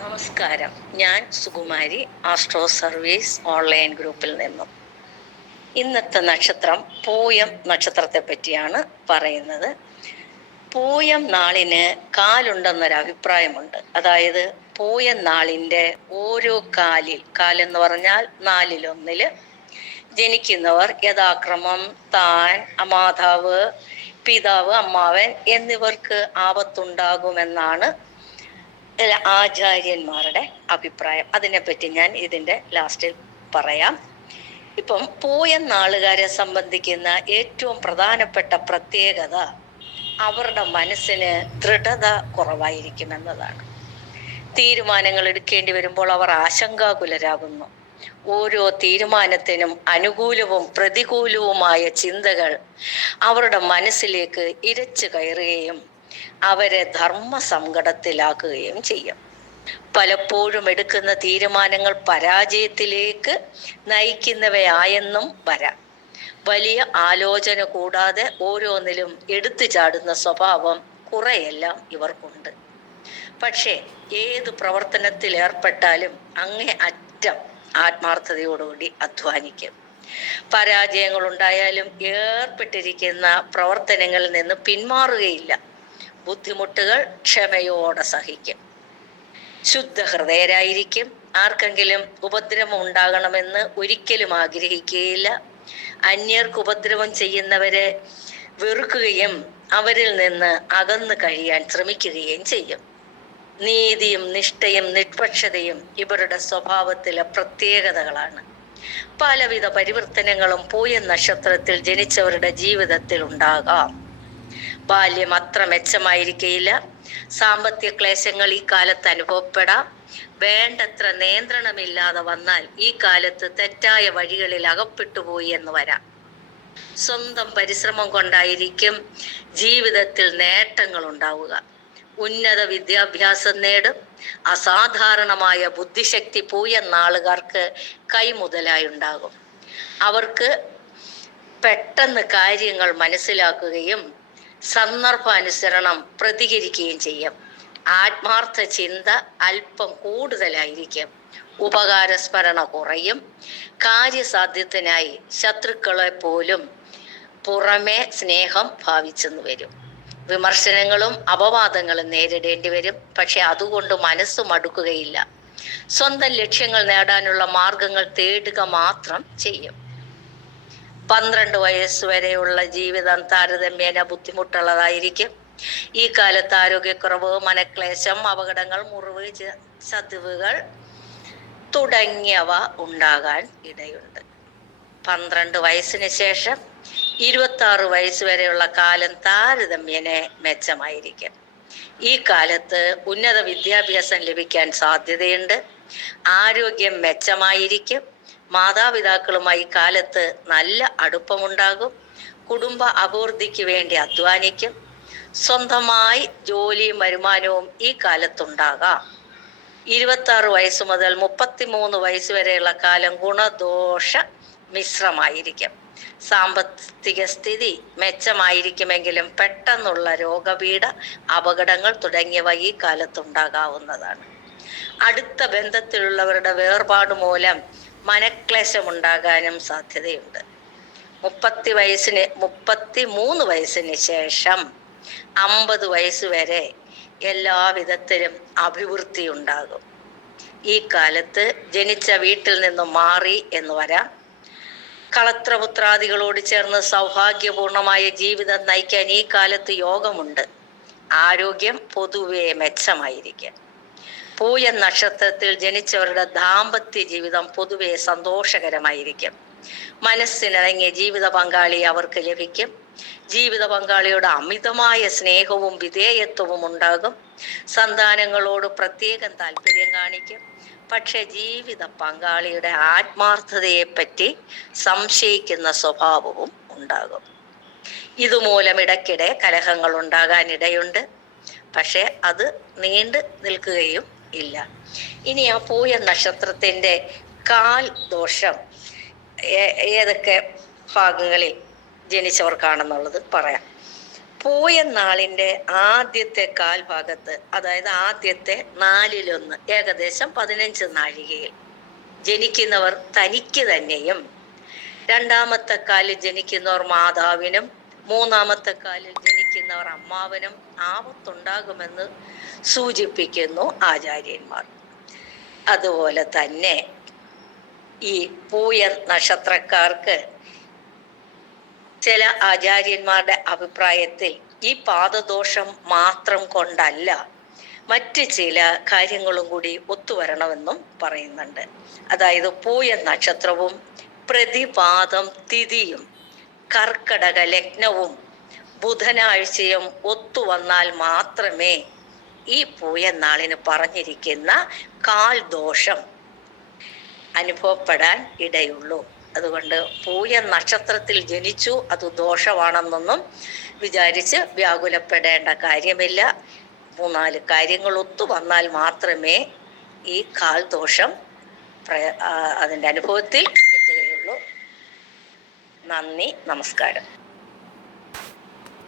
നമസ്കാരം. ഞാൻ Sukumari, astro service online ഗ്രൂപ്പിൽ നിന്നും. ഇന്നത്തെ നക്ഷത്രം പൂയം നക്ഷത്രത്തെ പറ്റിയാണ് പറയുന്നത്. പൂയം നാളിന് കാലുണ്ടെന്നൊരു അഭിപ്രായമുണ്ട്. അതായത് പൂയം നാളിൻ്റെ ഓരോ കാലെന്ന് പറഞ്ഞാൽ നാലിലൊന്നില് ജനിക്കുന്നവർ യഥാക്രമം താൻ, മാതാവ്, പിതാവ്, അമ്മാവൻ എന്നിവർക്ക് ആപത്തുണ്ടാകുമെന്നാണ് ആചാര്യന്മാരുടെ അഭിപ്രായം. അതിനെപ്പറ്റി ഞാൻ ഇതിൻ്റെ ലാസ്റ്റിൽ പറയാം. ഇപ്പം പൂയം നാളുകാരെ സംബന്ധിക്കുന്ന ഏറ്റവും പ്രധാനപ്പെട്ട പ്രത്യേകത അവരുടെ മനസ്സിന് ദൃഢത കുറവായിരിക്കുമെന്നതാണ്. തീരുമാനങ്ങൾ എടുക്കേണ്ടി വരുമ്പോൾ അവർ ആശങ്കാകുലരാകുന്നു. ഓരോ തീരുമാനത്തിനും അനുകൂലവും പ്രതികൂലവുമായ ചിന്തകൾ അവരുടെ മനസ്സിലേക്ക് ഇരച്ചു കയറുകയും അവരെ ധർമ്മസങ്കടത്തിലാക്കുകയും ചെയ്യും. പലപ്പോഴും എടുക്കുന്ന തീരുമാനങ്ങൾ പരാജയത്തിലേക്ക് നയിക്കുന്നവയായെന്നും വരാം. വലിയ ആലോചന കൂടാതെ ഓരോന്നിലും എടുത്തു ചാടുന്ന സ്വഭാവം കുറെയെല്ലാം ഇവർക്കുണ്ട്. പക്ഷേ ഏതു പ്രവർത്തനത്തിൽ ഏർപ്പെട്ടാലും അങ്ങേ അറ്റം ആത്മാർത്ഥതയോടുകൂടി അധ്വാനിക്കും. പരാജയങ്ങൾ ഉണ്ടായാലും ഏർപ്പെട്ടിരിക്കുന്ന പ്രവർത്തനങ്ങളിൽ നിന്ന് പിന്മാറുകയില്ല. ബുദ്ധിമുട്ടുകൾ ക്ഷമയോടെ സഹിക്കും. ശുദ്ധ ഹൃദയരായിരിക്കും. ആർക്കെങ്കിലും ഉപദ്രവം ഉണ്ടാകണമെന്ന് ഒരിക്കലും ആഗ്രഹിക്കുകയില്ല. അന്യർക്ക് ഉപദ്രവം ചെയ്യുന്നവരെ വെറുക്കുകയും അവരിൽ നിന്ന് അകന്നു കഴിയാൻ ശ്രമിക്കുകയും ചെയ്യും. നീതിയും നിഷ്ഠയും നിഷ്പക്ഷതയും ഇവരുടെ സ്വഭാവത്തിലെ പ്രത്യേകതകളാണ്. പലവിധ പരിവർത്തനങ്ങളും പൂയം നക്ഷത്രത്തിൽ ജനിച്ചവരുടെ ജീവിതത്തിൽ ഉണ്ടാകാം. ബാല്യം അത്ര മെച്ചമായിരിക്കുകയില്ല. സാമ്പത്തിക ക്ലേശങ്ങൾ ഈ കാലത്ത് അനുഭവപ്പെടാം. വേണ്ടത്ര നിയന്ത്രണമില്ലാതെ വന്നാൽ ഈ കാലത്ത് തെറ്റായ വഴികളിൽ അകപ്പെട്ടുപോയി എന്ന് വരാം. സ്വന്തം പരിശ്രമം കൊണ്ടായിരിക്കും ജീവിതത്തിൽ നേട്ടങ്ങൾ ഉണ്ടാവുക. ഉന്നത വിദ്യാഭ്യാസം നേടും. അസാധാരണമായ ബുദ്ധിശക്തി പൂയം നാളുകാർക്ക് കൈമുതലായി ഉണ്ടാകും. അവർക്ക് പെട്ടെന്ന് കാര്യങ്ങൾ മനസ്സിലാക്കുകയും സന്ദർഭാനുസരണം പ്രതികരിക്കുകയും ചെയ്യും. ആത്മാർത്ഥ ചിന്ത അല്പം കൂടുതലായിരിക്കും. ഉപകാരസ്മരണ കുറയും. കാര്യസാധ്യത്തിനായി ശത്രുക്കളെ പോലും പുറമെ സ്നേഹം ഭാവിച്ചെന്ന് വരും. വിമർശനങ്ങളും അപവാദങ്ങളും നേരിടേണ്ടി വരും. പക്ഷെ അതുകൊണ്ട് മനസ്സ് മടുക്കുകയില്ല. സ്വന്തം ലക്ഷ്യങ്ങൾ നേടാനുള്ള മാർഗങ്ങൾ തേടുക മാത്രം ചെയ്യും. 12 വയസ്സ് വരെയുള്ള ജീവിതം താരതമ്യേന ബുദ്ധിമുട്ടുള്ളതായിരിക്കും. ഈ കാലത്ത് ആരോഗ്യക്കുറവ്, മനക്ലേശം, അപകടങ്ങൾ, മുറിവ്, ചതിവുകൾ തുടങ്ങിയവ ഉണ്ടാകാൻ ഇടയുണ്ട്. 12 വയസ്സിന് ശേഷം 26 വയസ്സ് വരെയുള്ള കാലം താരതമ്യേന മെച്ചമായിരിക്കും. ഈ കാലത്ത് ഉന്നത വിദ്യാഭ്യാസം ലഭിക്കാൻ സാധ്യതയുണ്ട്. ആരോഗ്യം മെച്ചമായിരിക്കും. മാതാപിതാക്കളുമായി കാലത്ത് നല്ല അടുപ്പമുണ്ടാകും. കുടുംബ അഭിവൃദ്ധിക്ക് വേണ്ടി അധ്വാനിക്കും. സ്വന്തമായി ജോലിയും വരുമാനവും ഈ കാലത്തുണ്ടാകാം. 26 വയസ്സ് മുതൽ 33 വയസ്സ് വരെയുള്ള കാലം ഗുണദോഷ മിശ്രമായിരിക്കും. സാമ്പത്തിക സ്ഥിതി മെച്ചമായിരിക്കുമെങ്കിലും പെട്ടെന്നുള്ള രോഗപീഠ, അപകടങ്ങൾ തുടങ്ങിയവ ഈ കാലത്തുണ്ടാകാവുന്നതാണ്. അടുത്ത ബന്ധത്തിലുള്ളവരുടെ വേർപാട് മൂലം മനക്ലേശമുണ്ടാകാനും സാധ്യതയുണ്ട്. 33 വയസ്സിന് ശേഷം 50 വയസ്സ് വരെ എല്ലാവിധത്തിലും അഭിവൃദ്ധി ഉണ്ടാകും. ഈ കാലത്ത് ജനിച്ച വീട്ടിൽ നിന്നും മാറി എന്ന് വരാം. കളത്രപുത്രാദികളോട് ചേർന്ന് സൗഭാഗ്യപൂർണമായ ജീവിതം നയിക്കാൻ ഈ കാലത്ത് യോഗമുണ്ട്. ആരോഗ്യം പൊതുവെ മെച്ചമായിരിക്കും. പൂയം നക്ഷത്രത്തിൽ ജനിച്ചവരുടെ ദാമ്പത്യ ജീവിതം പൊതുവെ സന്തോഷകരമായിരിക്കും. മനസ്സിനിണങ്ങിയ ജീവിത പങ്കാളി അവർക്ക് ലഭിക്കും. ജീവിത പങ്കാളിയോട് അമിതമായ സ്നേഹവും വിധേയത്വവും ഉണ്ടാകും. സന്താനങ്ങളോട് പ്രത്യേകം താല്പര്യം കാണിക്കും. പക്ഷെ ജീവിത പങ്കാളിയുടെ ആത്മാർത്ഥതയെപ്പറ്റി സംശയിക്കുന്ന സ്വഭാവവും ഉണ്ടാകും. ഇതുമൂലം ഇടയ്ക്കിടെ കലഹങ്ങൾ ഉണ്ടാകാനിടയുണ്ട്. പക്ഷെ അത് നീണ്ടു നിൽക്കുകയും ഇല്ല. ഇനി ആ പൂയം നക്ഷത്രത്തിൻ്റെ കാൽ ദോഷം ഏതൊക്കെ ഭാഗങ്ങളിൽ ജനിച്ചവർക്കാണെന്നുള്ളത് പറയാം. പൂയനാളിന്റെ ആദ്യത്തെ കാൽഭാഗത്ത്, അതായത് ആദ്യത്തെ 1/4, ഏകദേശം 15 നാഴികയിൽ ജനിക്കുന്നവർ തനിക്ക് തന്നെയും, രണ്ടാമത്തെ കാലിൽ ജനിക്കുന്നവർ മാതാവിനും, മൂന്നാമത്തെ കാലിൽ ജനിക്കുന്നവർ അമ്മാവനും ആപത്തുണ്ടാകുമെന്ന് സൂചിപ്പിക്കുന്നു ആചാര്യന്മാർ. അതുപോലെ തന്നെ ഈ പൂയ നക്ഷത്രക്കാർക്ക് ചില ആചാര്യന്മാരുടെ അഭിപ്രായത്തിൽ ഈ പാദദോഷം മാത്രം കൊണ്ടല്ല, മറ്റ് ചില കാര്യങ്ങളും കൂടി ഒത്തുവരണമെന്നും പറയുന്നുണ്ട്. അതായത് പൂയ നക്ഷത്രവും പ്രതിപാദം തിഥിയും കർക്കടക ലഗ്നവും ബുധനാഴ്ചയും ഒത്തുവന്നാൽ മാത്രമേ ഈ പൂയനാളിന് പറഞ്ഞിരിക്കുന്ന കാൽദോഷം അനുഭവപ്പെടാൻ ഇടയുള്ളൂ. അതുകൊണ്ട് പൂയ നക്ഷത്രത്തിൽ ജനിച്ചു അത് ദോഷമാണെന്നൊന്നും വിചാരിച്ച് വ്യാകുലപ്പെടേണ്ട കാര്യമില്ല. 3-4 കാര്യങ്ങൾ ഒത്തു വന്നാൽ മാത്രമേ ഈ കാൽദോഷം അതിൻ്റെ അനുഭവത്തിൽ എത്തുകയുള്ളൂ. നന്ദി, നമസ്കാരം.